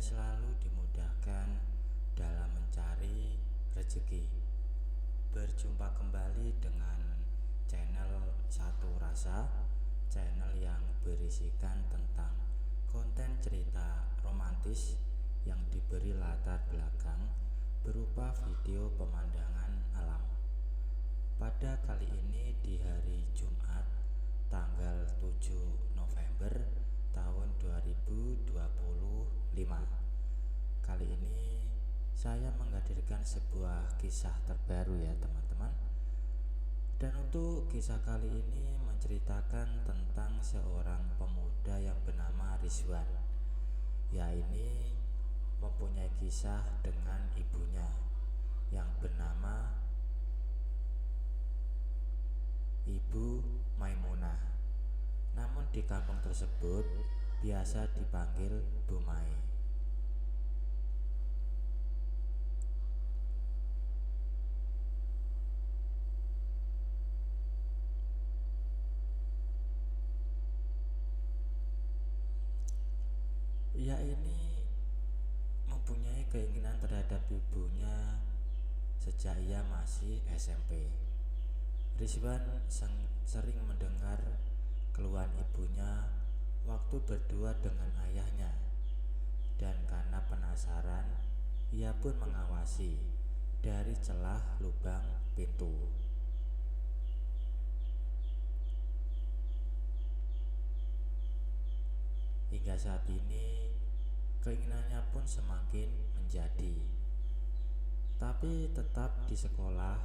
selalu dimudahkan dalam mencari rezeki. Berjumpa kembali dengan channel Satu Rasa, channel yang berisikan tentang konten cerita romantis yang diberi latar belakang berupa video pemandangan alam. Pada kali ini di hari Jumat tanggal 7 November tahun 2025. Kali ini saya menghadirkan sebuah kisah terbaru ya teman-teman. Dan untuk kisah kali ini menceritakan tentang seorang pemuda yang bernama Rizwan. Ya, ini mempunyai kisah dengan ibunya yang bernama Ibu Maimunah. Namun di kampung tersebut biasa dipanggil Bu Mai. Ia ini mempunyai keinginan terhadap ibunya sejak ia masih SMP. Rizwan sering mendengar keluhan ibunya waktu berdua dengan ayahnya, dan karena penasaran ia pun mengawasi dari celah lubang pintu. Hingga saat ini keinginannya pun semakin menjadi. Tapi tetap di sekolah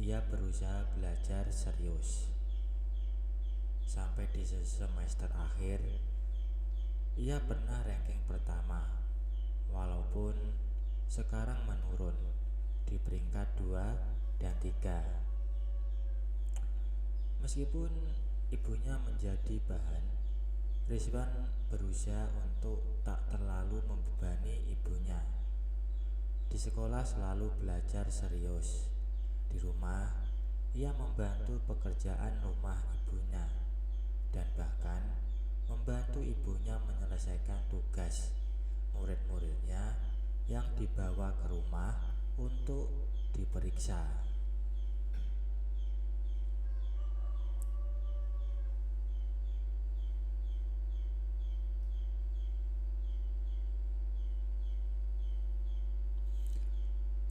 ia berusaha belajar serius. Sampai di semester akhir ia pernah ranking pertama, walaupun sekarang menurun di peringkat 2 dan 3. Meskipun ibunya menjadi bahan, Rizwan berusaha untuk tak terlalu membebani ibunya. Di sekolah selalu belajar serius. Di rumah ia membantu pekerjaan rumah ibunya dan bahkan membantu ibunya menyelesaikan tugas murid-muridnya yang dibawa ke rumah untuk diperiksa.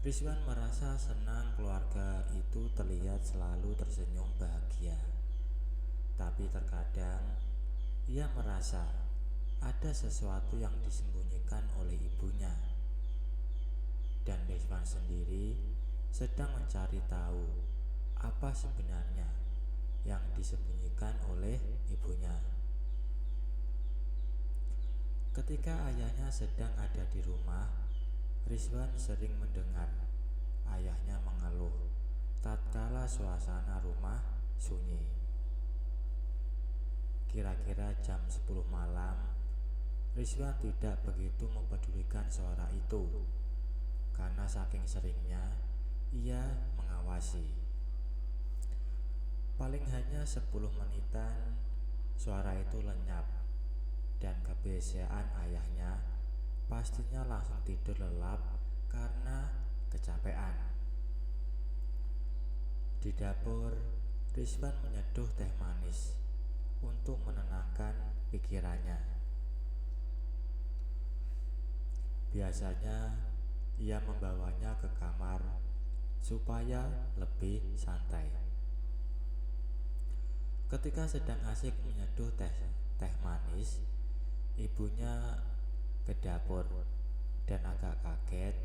Rizwan merasa senang keluarga itu terlihat selalu tersenyum bahagia. Tapi terkadang ia merasa ada sesuatu yang disembunyikan oleh ibunya. Dan Rizwan sendiri sedang mencari tahu apa sebenarnya yang disembunyikan oleh ibunya. Ketika ayahnya sedang ada di rumah, Rizwan sering mendengar ayahnya mengeluh tatkala suasana rumah sunyi. Kira-kira jam 10 malam, Rizwan tidak begitu mempedulikan suara itu karena saking seringnya ia mengawasi. Paling hanya 10 menitan suara itu lenyap, dan kebiasaan ayahnya pastinya langsung tidur lelap karena kecapean. Di dapur, Rizwan menyeduh teh manis untuk menenangkan pikirannya. Biasanya ia membawanya ke kamar supaya lebih santai. Ketika sedang asik menyeduh teh manis, ibunya ke dapur dan agak kaget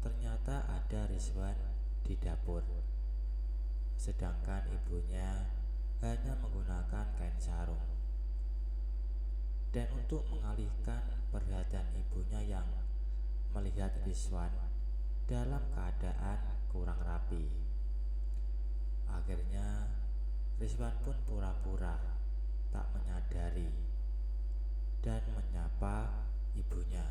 ternyata ada Rizwan di dapur. Sedangkan ibunya hanya menggunakan kain sarung. Dan untuk mengalihkan perhatian ibunya yang melihat Rizwan dalam keadaan kurang rapi, akhirnya Rizwan pun pura-pura tak menyadari dan menyapa ibunya.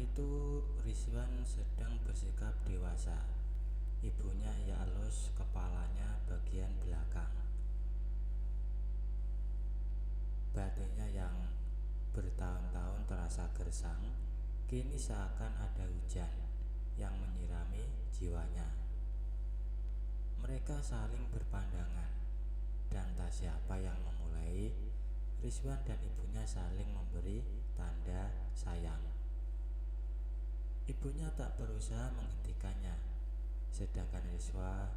itu Rizwan sedang bersikap dewasa. Ibunya ia elus kepalanya bagian belakang. Batinnya yang bertahun-tahun terasa gersang, kini seakan ada hujan yang menyirami jiwanya. Mereka saling berpandangan, dan tak siapa yang memulai. Rizwan dan ibunya saling memberi tanda sayang. Ibunya tak berusaha menghentikannya, sedangkan Rizwan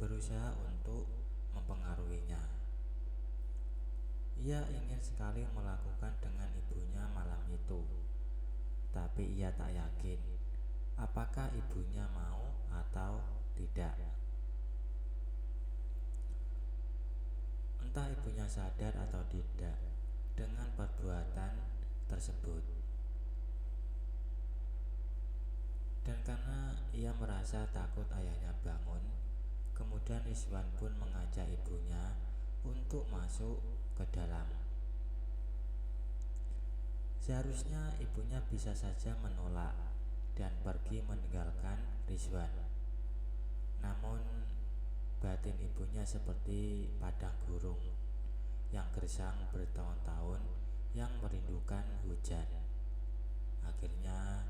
berusaha untuk mempengaruhinya. Ia ingin sekali melakukan dengan ibunya malam itu, tapi ia tak yakin apakah ibunya mau atau tidak. Entah ibunya sadar atau tidak dengan perbuatan tersebut. Dan karena ia merasa takut ayahnya bangun, kemudian Rizwan pun mengajak ibunya untuk masuk ke dalam. Seharusnya ibunya bisa saja menolak dan pergi meninggalkan Rizwan. Namun batin ibunya seperti padang gurun yang gersang bertahun-tahun yang merindukan hujan. Akhirnya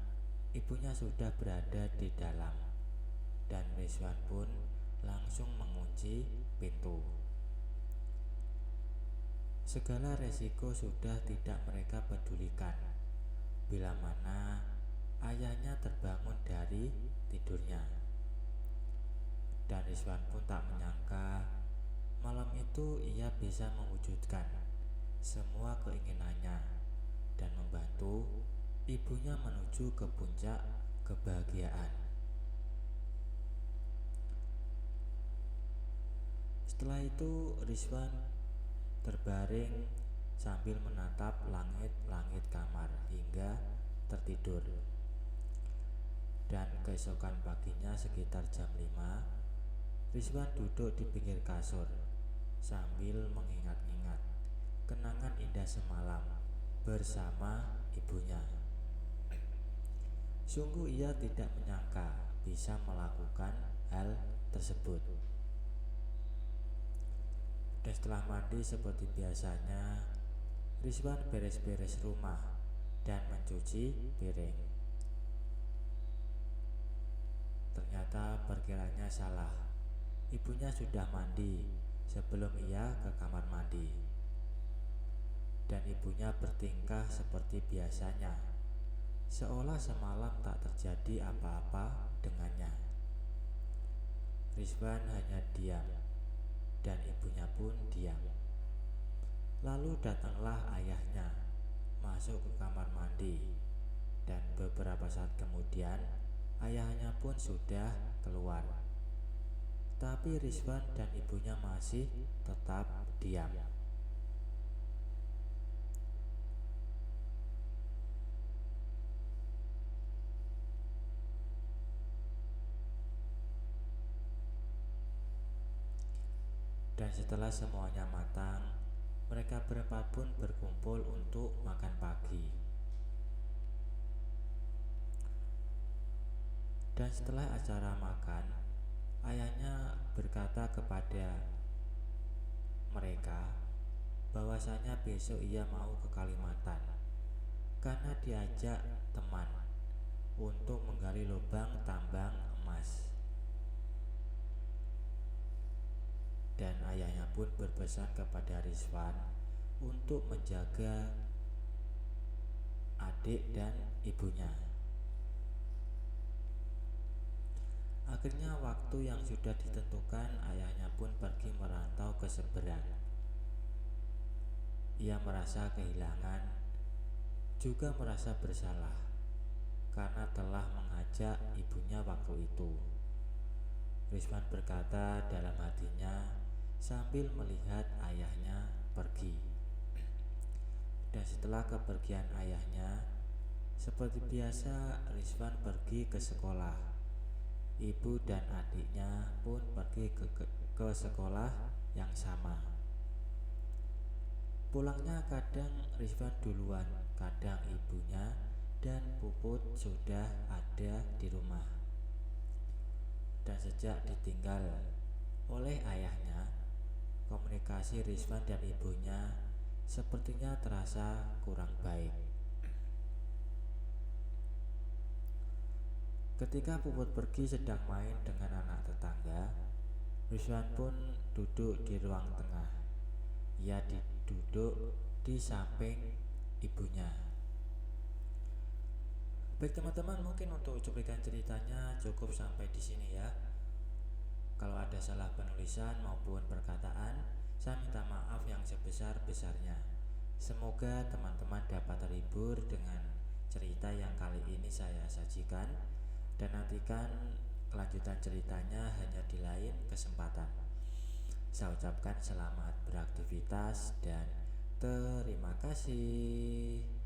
ibunya sudah berada di dalam, dan Rizwan pun langsung mengunci pintu. Segala resiko sudah tidak mereka pedulikan, bila mana ayahnya terbangun dari tidurnya. Dan Rizwan pun tak menyangka malam itu ia bisa mewujudkan semua keinginannya dan membantu ibunya menuju ke puncak kebahagiaan. Setelah itu Rizwan terbaring sambil menatap langit-langit kamar hingga tertidur. Dan keesokan paginya sekitar jam 5, Rizwan duduk di pinggir kasur sambil mengingat-ingat kenangan indah semalam bersama ibunya. Sungguh ia tidak menyangka bisa melakukan hal tersebut. Dan setelah mandi seperti biasanya, Rizwan beres-beres rumah dan mencuci piring. Ternyata perkiraannya salah. Ibunya sudah mandi sebelum ia ke kamar mandi. Dan ibunya bertingkah seperti biasanya, seolah semalam tak terjadi apa-apa dengannya. Rizwan hanya diam, dan ibunya pun diam. Lalu datanglah ayahnya masuk ke kamar mandi, dan beberapa saat kemudian ayahnya pun sudah keluar. Tapi Rizwan dan ibunya masih tetap diam. Dan setelah semuanya matang, mereka berempat pun berkumpul untuk makan pagi. Dan setelah acara makan, ayahnya berkata kepada mereka bahwasanya besok ia mau ke Kalimantan karena diajak teman untuk menggali lubang tambang emas. Dan ayahnya pun berpesan kepada Rizwan untuk menjaga adik dan ibunya. Akhirnya waktu yang sudah ditentukan, ayahnya pun pergi merantau ke seberang. Ia merasa kehilangan, juga merasa bersalah karena telah mengajak ibunya waktu itu. Rizwan berkata dalam hatinya sambil melihat ayahnya pergi. Dan setelah kepergian ayahnya, seperti biasa Rizwan pergi ke sekolah. Ibu dan adiknya pun pergi ke sekolah yang sama. Pulangnya kadang Rizwan duluan, kadang ibunya dan Puput sudah ada di rumah. Dan sejak ditinggal oleh ayahnya, komunikasi Rizwan dan ibunya sepertinya terasa kurang baik. Ketika Puput pergi sedang main dengan anak tetangga, Rizwan pun duduk di ruang tengah. Ia duduk di samping ibunya. Baik teman-teman, mungkin untuk cuplikan ceritanya cukup sampai di sini ya. Kalau ada salah penulisan maupun perkataan, saya minta maaf yang sebesar-besarnya. Semoga teman-teman dapat terhibur dengan cerita yang kali ini saya sajikan, dan nantikan kelanjutan ceritanya hanya di lain kesempatan. Saya ucapkan selamat beraktivitas dan terima kasih.